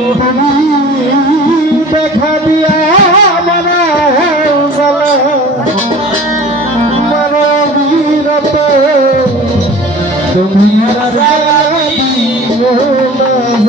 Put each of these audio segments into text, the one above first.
তুমি দেখা দিয়া মারা মারা বিরত। শিখত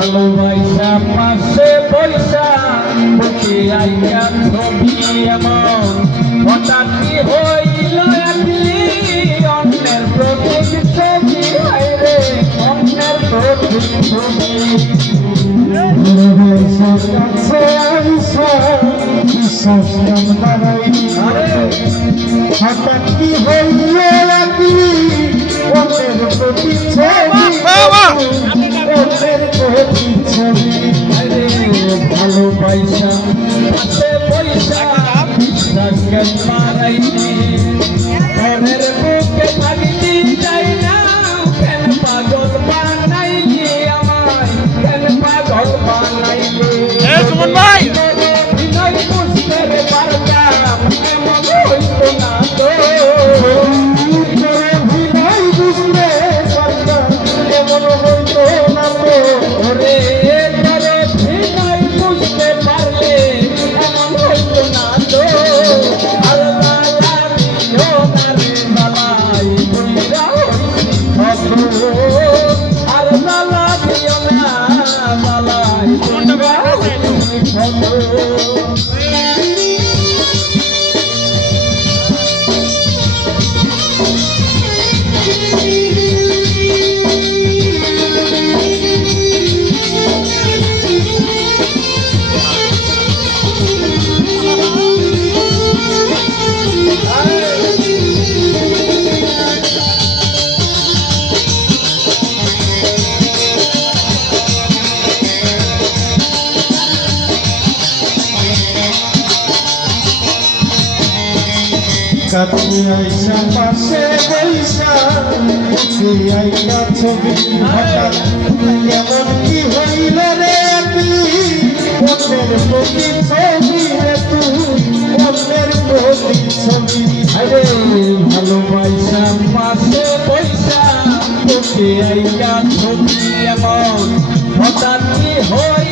ভালোবাসা পাশে পয়সা বুকে আইয়া ছবি এমন। হঠাৎ কি হইল একলি অন্যের প্রতি ছবি হাইরে অন্যের প্রতি ছবি। কাছে আইসা, বিশ্বাস বাড়াই হঠাৎ কি হইল ভালোবাসা হইছি কাছে আইসা পাশে বৈশা মুখে আইসা ছবি হঠাৎ কেমন কি হইল রে একলি অন্যের প্রতি ছবি রে তুই অন্যের প্রতি ছবি আরে ভালোবাসা পাশে পয়সা তোকে আইয়া ছবি এমন, হঠাৎ কি হইল?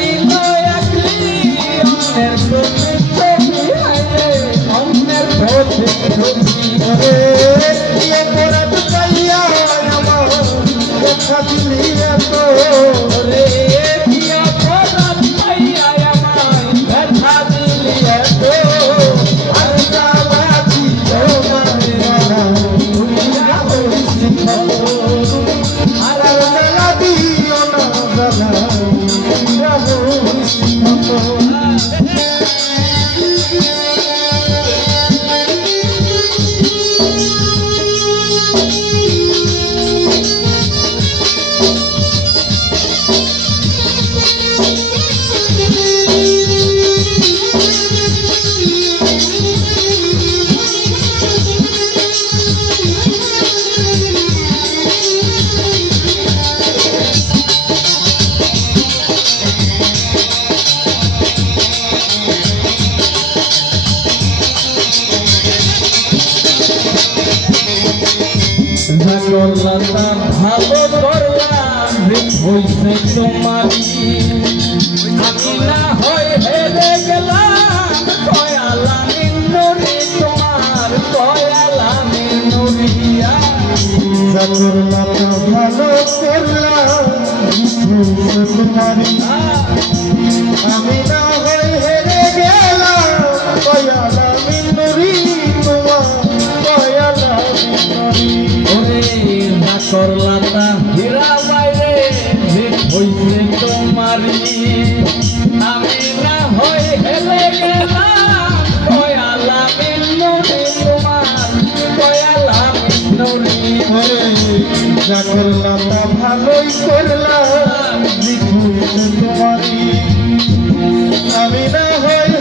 অপরাধ পাইয়া আমার দেখা দিলি এত রে করলাম ভালো করলাম ভেদ হইছে তোমারি না হয় হেরে গেলাম কয়ালা নিন্দুরি তোমার কয়ালা নিন্দুরিয়া ভুলছে তোমারি আমি না যা করলাম তা ভালোই করলাম তোমারই। আমি না হয়